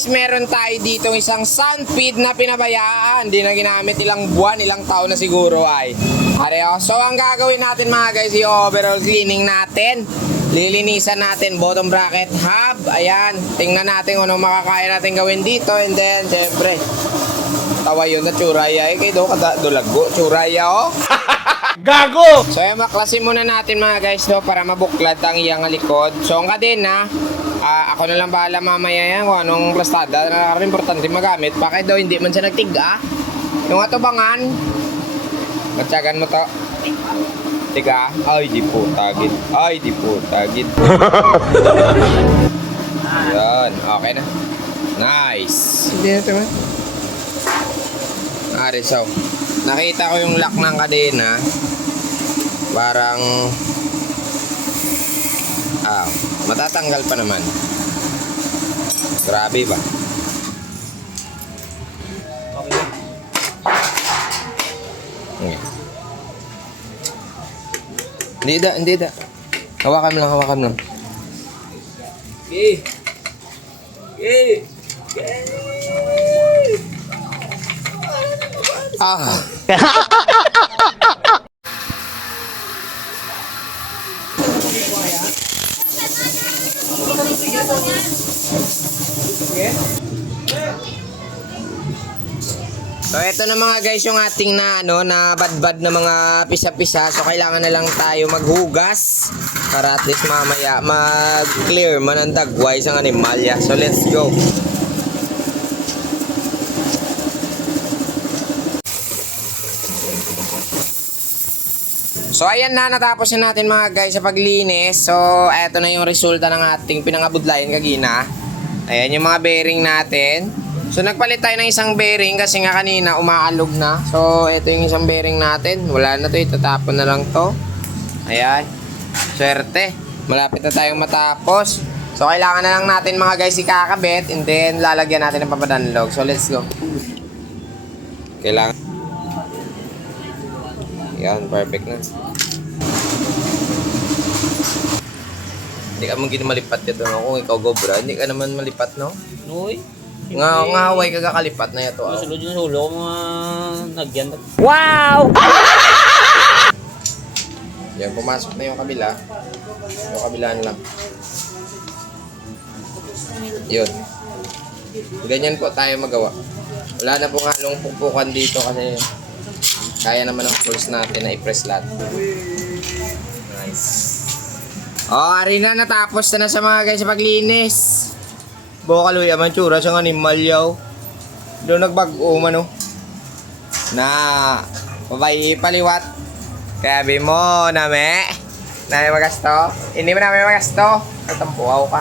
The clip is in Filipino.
guys, meron tayo dito isang sand pit na pinabayaan. Hindi na ginamit ilang buwan, ilang taon na siguro ay. Areo. So ang gagawin natin mga guys, yung overall cleaning natin. Lilinisan natin bottom bracket hub. Ayan. Tingnan natin kung ano makakaya natin gawin dito. And then, syempre, tawa yun na churaya. Kayo daw kada dulago. Churaya oh. Gago! So yung maklasin muna natin mga guys no, para mabuklad ang iyang likod. So ang kadena, ako na lang bahala mamaya yan kung anong plastada na importante magamit. Bakit daw hindi man siya nagtiga? Yung atubangan, matyagan mo to. Tiga? Ay di po tagit. Ay di po tagit. Yan, okay na. Nice. Hindi na naman. So nakita ko yung lock ng kadena. Parang matatanggal pa naman. Grabe ba? Okay. Hindi da. Hawakan mo lang. Okay. So ito na mga guys yung ating na badbad na mga pisa-pisa. So kailangan na lang tayo maghugas para at least mamaya mag-clear manandagway sa animalya. So let's go. So ayan na, natapos na natin mga guys sa paglinis. So eto na yung resulta ng ating pinangabudlayan kagina. Ayan yung mga bearing natin. So nagpalit tayo ng isang bearing kasi nga kanina umaalog na. So ito yung isang bearing natin. Wala na to, itatapon na lang to. Ayan. Swerte. Malapit na tayong matapos. So kailangan na lang natin mga guys ikakabit and then lalagyan natin ng papadanlog. So let's go. Kailangan. Ayan, perfect na. Hindi ka mong malipat dito no? Kung ikaw gobra, hindi ka naman malipat no? Noy. Nga huwag kagakalipat na ito. Sulod yung sulo, mga nagyan. Wow! Yan, pumasok na yung kabila. Yung kabilaan lang. Yun. Ganyan po tayo magawa. Wala na pong halong pukpukan dito kasi kaya naman ang force natin na i-press lahat. Nice. Oh, ari na, natapos na sa mga guys sa paglinis. Bokaloy aman tsura sa animal yaw. Doon nagbago man oh. Na babay paliwat. Kaya bi mo name. Name magasto. Hindi mo name magasto. Tatampuaw ka.